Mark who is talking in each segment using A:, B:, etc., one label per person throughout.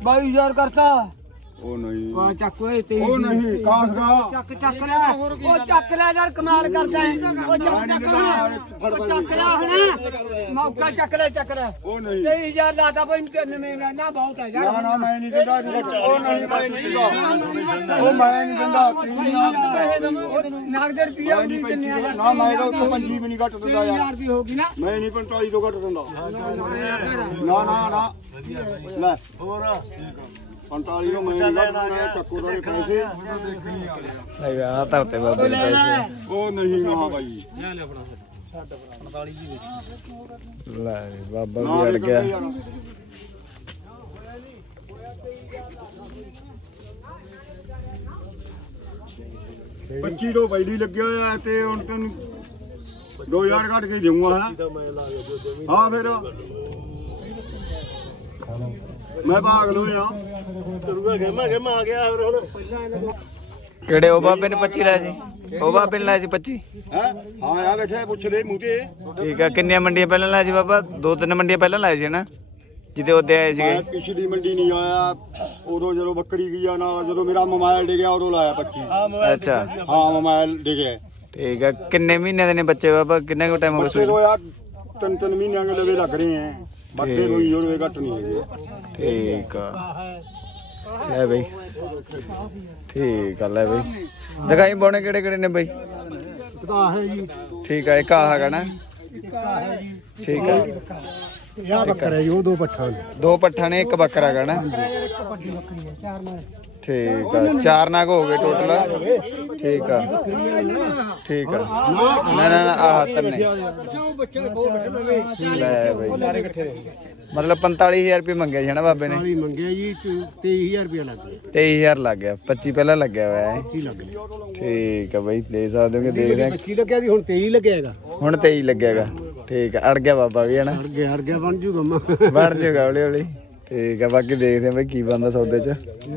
A: 22,000 ਕਰਤਾ
B: ਉਹ ਨਹੀਂ
A: ਵਾਹ ਚੱਕ ਓਏ ਤੇ
B: ਉਹ ਨਹੀਂ ਕਾਸ ਦਾ
A: ਚੱਕ ਲੈ ਉਹ ਚੱਕ ਲੈ ਯਾਰ ਕਮਾਲ ਕਰਦਾ ਹੈ। ਉਹ ਚੱਕ ਹੁਣ ਉਹ ਚੱਕ ਲੈ ਹੁਣ ਮੌਕਾ ਚੱਕ ਲੈ
B: ਉਹ ਨਹੀਂ
A: 23,000 ਲਾਤਾ ਬਈ ਮੇਰਾ ਨਾ ਬਹੁਤ ਹੈ ਯਾਰ
B: ਨਾ ਮੈਂ ਨਹੀਂ ਦਿੰਦਾ ਉਹ ਨਹੀਂ ਮੈਂ ਨਹੀਂ ਦਿੰਦਾ ਉਹ ਮੈਂ ਨਹੀਂ ਦਿੰਦਾ
A: ਨਾਲ ਦੇ ਰੁਪਿਆ
B: ਮੈਂ ਨਹੀਂ ਪੈਂਤੀ ਨਾ ਮੈਂ ਤਾਂ ਉੱਤੋਂ 5 ਵੀ ਨਹੀਂ ਘੱਟ ਦਿੰਦਾ ਯਾਰ
A: 3,000 ਦੀ ਹੋਗੀ ਨਾ
B: ਮੈਂ ਨਹੀਂ 45 ਤੋਂ ਘੱਟ ਦਿੰਦਾ ਨਾ ਲੈ ਹੋਰ 45 ਨੂੰ ਮੈਂ ਨਹੀਂ ਘੱਟ ਚੱਕੋ ਦਾ ਪੈਸੇ
C: ਆ ਤਾਂ ਉੱਤੇ ਬਾਬੇ ਦੇ ਪੈਸੇ
B: ਉਹ ਨਹੀਂ ਨਾ ਬਾਈ
C: ਲੈ ਬਾਬਾ ਵੀ ਅੜ ਗਿਆ
B: 25 ਤੋਂ ਪਹਿਲੀ ਲੱਗਿਆ ਹੋਇਆ ਤੇ ਹੁਣ ਤੈਨੂੰ 2000 ਘੱਟ ਕੇ ਦੇਊਂਗਾ ਹਾਂ ਫਿਰ ਮੈਂ ਭਾਗ ਲੂਆ ਕਰੂਗਾ ਗੇਮਾ ਆ ਗਿਆ ਫਿਰ ਹੁਣ
C: ਕਿਹੜੇ ਉਹ ਬਾਬੇ ਨੇ 25 ਲਾਇਆ ਸੀ ਉਹ ਬਾਬੇ ਨੇ ਲਾਇਆ ਸੀ 25
B: ਹੈ ਹਾਂ ਆ ਬੈਠਾ ਪੁੱਛ ਲੈ ਮੂੰਹ ਤੇ
C: ਠੀਕ ਆ ਕਿੰਨੀਆਂ ਮੰਡੀਆਂ ਪਹਿਲਾਂ ਲਾਇਆ ਸੀ ਬਾਬਾ 2-3 ਮੰਡੀਆਂ ਪਹਿਲਾਂ ਲਾਇਆ ਸੀ ਨਾ ਜਿਹਦੇ ਉਹਦੇ ਆਏ
B: ਮੈਂ
C: ਸੀਗੇ
B: ਪਿਛਲੀ ਮੰਡੀ ਨਹੀਂ ਆਇਆ ਉਦੋਂ ਜਦੋਂ ਬੱਕਰੀ ਗਿਆ ਨਾ ਜਦੋਂ ਮੇਰਾ ਮੋਬਾਈਲ ਡਿੱਗਿਆ ਉਦੋਂ ਲਾਇਆ 25
C: ਅੱਛਾ
B: ਹਾਂ ਮੋਬਾਈਲ ਡਿੱਗਿਆ
C: ਠੀਕ ਆ ਕਿੰਨੇ ਮਹੀਨੇ ਦੇ ਨੇ ਬੱਚੇ ਬਾਬਾ ਕਿੰਨੇ ਕੁ ਟਾਈਮ ਹੋ ਗਿਆ
B: ਬੱਚੇ
C: ਸੂਈ
B: ਤੋਂ ਯਾਰ 3 ਮਹੀਨਿਆਂ ਦੇ ਲਵੇ ਲੱਗ ਰਹੇ ਆ ਬੱਕਰੇ ਕੋਈ ਹੋਰ ਘੱਟ ਨਹੀਂ ਹੈਗੇ
C: ਠੀਕ ਆ ਲੈ ਬਈ ਠੀਕ ਆ ਲੈ ਬਈ ਦਿਖਾਈ ਬੋਣੇ ਕਿਹੜੇ ਕਿਹੜੇ ਨੇ ਬਈ ਠੀਕ ਆ ਇੱਕ ਆਹ ਹੈਗਾ ਨਾ ਠੀਕ ਆ
B: ਯਾ ਬੱਕਰਾ ਜੀ ਉਹ 2 ਪੱਠਾਂ
C: ਦੋ ਪੱਠਾ ਨੇ ਇੱਕ ਬੱਕਰਾ ਹੈਗਾ ਨਾ ਠੀਕ ਆ 4 ਨਾਗ ਹੋ ਗਏ ਟੋਟਲ ਠੀਕ ਆ ਠੀਕ ਆ ਨਾ ਆਹ ਤੰਨੇ ਲੈ ਬਈ ਮਤਲਬ 45,000 ਰੁਪਏ ਮੰਗਿਆ ਸੀ ਨਾ ਬਾਬੇ ਨੇ
B: ਮੰਗਿਆ ਜੀ 23,000 ਰੁਪਏ ਲੱਗ ਗਿਆ
C: 23,000 ਲੱਗ ਗਿਆ 25 ਪਹਿਲਾਂ ਲੱਗਿਆ ਹੋਇਆ ਹੈ
B: 25 ਲੱਗ ਗਿਆ
C: ਠੀਕ ਆ ਬਈ ਦੇ ਸਕਦੇ ਹੋ ਕਿ ਦੇਖਦੇ ਹਾਂ
B: 25 ਲੱਗਿਆ ਸੀ ਹੁਣ 23 ਲੱਗਿਆਗਾ
C: ਹੁਣ 23 ਲੱਗਿਆਗਾ ਠੀਕ ਆ ਅੜ ਗਿਆ ਬਾਬਾ ਵੀ ਹੈ ਨਾ
B: ਅੜ ਗਿਆ ਬਣ ਜੂਗਾ
C: ਬਣ ਜਾਊਗਾ ਹੌਲੀ ਹੌਲੀ ਠੀਕ ਆ ਬਾਕੀ ਦੇਖਦੇ ਆ ਬਈ ਕੀ ਬਣਦਾ ਸੌਦੇ ਚ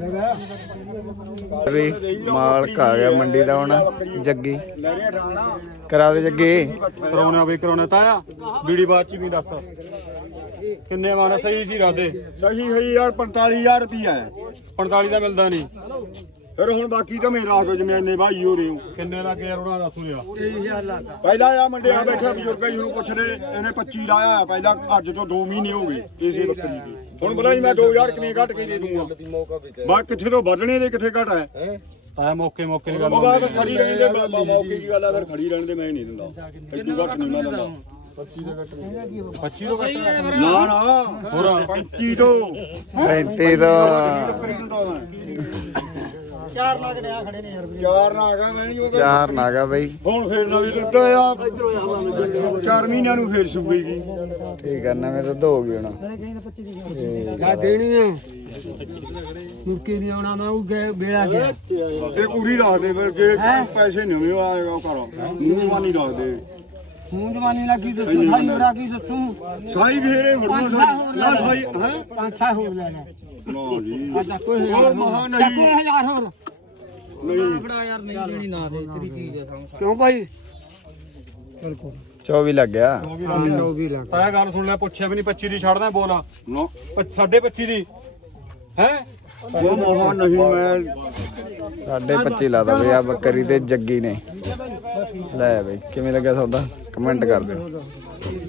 C: ਵੀ ਮਾਲਕ ਆ ਗਿਆ ਮੰਡੀ ਦਾ ਹੁਣ ਜੱਗੀ ਕਰਾ ਦੇ ਜੱਗੀ
B: ਕਰਾਉਣਾ ਬਈ ਕਰਾਉਣਾ ਤਾਇਆ ਬੀੜੀ ਬਾਤ ਚ ਵੀ ਦੱਸ ਕਿੰਨੇ ਮਾਨਾ ਸਹੀ ਸੀ ਰਾਦੇ ਸਹੀ ਹੈ ਯਾਰ 45,000 ਰੁਪਿਆ ਹੈ 45 ਦਾ ਮਿਲਦਾ ਨਹੀਂ ਫਿਰ ਹੁਣ ਬਾਕੀ ਤਾਂ ਮੇਰਾ ਆਟੋ ਜਿਵੇਂ ਇੰਨੇ ਭਾਈ ਹੋ ਰਹੇ ਹੋ ਕਿੰਨੇ ਲੱਗ ਯਾਰ ਉਹਨਾਂ ਦਾ ਸੁਣਿਆ
A: 23,000 ਲੱਗ
B: ਪਹਿਲਾਂ ਆ ਮੁੰਡੇ ਆ ਬੈਠੇ ਬਜ਼ੁਰਗਾਂ ਜੀ ਨੂੰ ਪੁੱਛਦੇ ਇਹਨੇ 25 ਲਾਇਆ ਪਹਿਲਾਂ ਅੱਜ ਤੋਂ 2 ਮਹੀਨੇ ਹੋ ਗਏ ਇਸੇ ਬੱਕਰੀ ਦੀ ਹੁਣ ਬਲਾ ਜੀ ਮੈਂ 2,000 ਕਿੰਨੇ ਘੱਟ ਕੇ ਦੇ ਦੂੰਗਾ ਬਾ ਕਿੱਥੇ ਤੋਂ ਵਧਣੇ ਦੇ ਕਿੱਥੇ ਘੱਟ ਹੈ ਆ ਮੌਕੇ ਦੀ ਗੱਲ ਬਾਤ ਖੜੀ ਰਹਿਣ ਦੇ ਮੌਕੇ ਦੀ ਗੱਲ ਆ ਫਿਰ ਖੜੀ ਰਹਿਣ ਦੇ ਮੈਂ ਨਹੀਂ ਦਿੰਦਾ ਕਿੰਨੇ ਘੱਟ ਨਹੀਂ ਮੈਂ ਦਿੰਦਾ 25 ਤੋਂ ਘੱਟ ਨਾ ਹੋਰ 35 ਤੋਂ
C: 35 ਤੋਂ
B: ਚਾਰ ਨਾਗ ਨੇ ਆ ਖੜੇ ਨੇ ਯਾਰ 4 ਨਾਗ ਆ ਮੈਂ ਨਹੀਂ ਉਹ
C: 4 ਨਾਗਾ ਬਈ
B: ਹੁਣ ਫੇਰ ਨਵੀਂ ਦੁੱਧ ਆ 4 ਮਹੀਨਿਆਂ ਨੂੰ ਫੇਰ ਸੂਏਗੀ
C: ਠੀਕ ਆ ਨਵੇਂ ਦੁੱਧ ਹੋ ਗਈ ਹੁਣ
A: ਜਾ ਦੇਣੀ ਹੈ ਮੁਰਕੀ ਨਹੀਂ ਆਉਣਾ ਮੈਂ ਉਹ ਬੇੜਾ ਗਿਆ
B: ਇਹ ਕੁੜੀ ਰੱਖ ਦੇ ਫਿਰ ਜੇ ਪੈਸੇ ਨਵੇਂ ਆਏਗਾ ਕਰ ਮੂੰਹ ਮਾਨੀ ਰੱਖ ਦੇ
A: ਮੂੰਹ ਜਵਾਨੀ ਲੱਗੀ ਦੱਸੂ ਸਾਈ ਹੋਰਾ ਕੀ ਦੱਸੂ
B: ਸਾਈ ਫੇਰੇ ਹੁਣ ਨਾ ਸਾਈ ਹੈ
A: 5-6 ਹੋਰ ਲੈ ਲੈ
B: ਨਾ ਜੀ
A: ਆ ਕੋਈ
B: ਉਹ ਮਹਾ ਨਹੀਂ
A: 1000 ਹੋਰ
B: ਨਹੀਂ
A: ਬੜਾ ਯਾਰ ਨਹੀਂ ਦੇਣੀ ਨਾ ਦੇ ਤੇਰੀ ਚੀਜ਼ ਹੈ ਕਿਉਂ ਭਾਈ ਚਲ ਕੋ
C: 24 ਲੱਗ ਗਿਆ
A: 24 ਲੱਖ
B: ਤਾਇਆ ਗੱਲ ਸੁਣ ਲੈ ਪੁੱਛਿਆ ਵੀ ਨਹੀਂ 25 ਦੀ ਛੱਡਦਾ ਬੋਲ ਨਾ 25 ਦੀ ਹੈ ਉਹ ਮਹਾ ਨਹੀਂ ਮੈਂ
C: 25 ਲਾਦਾ ਬਈ ਆ ਬੱਕਰੀ ਤੇ ਜੱਗੀ ਨੇ ਲੈ ਬਈ ਕਿਵੇਂ ਲੱਗਿਆ ਸੌਦਾ ਕਮੈਂਟ ਕਰ ਦਿਓ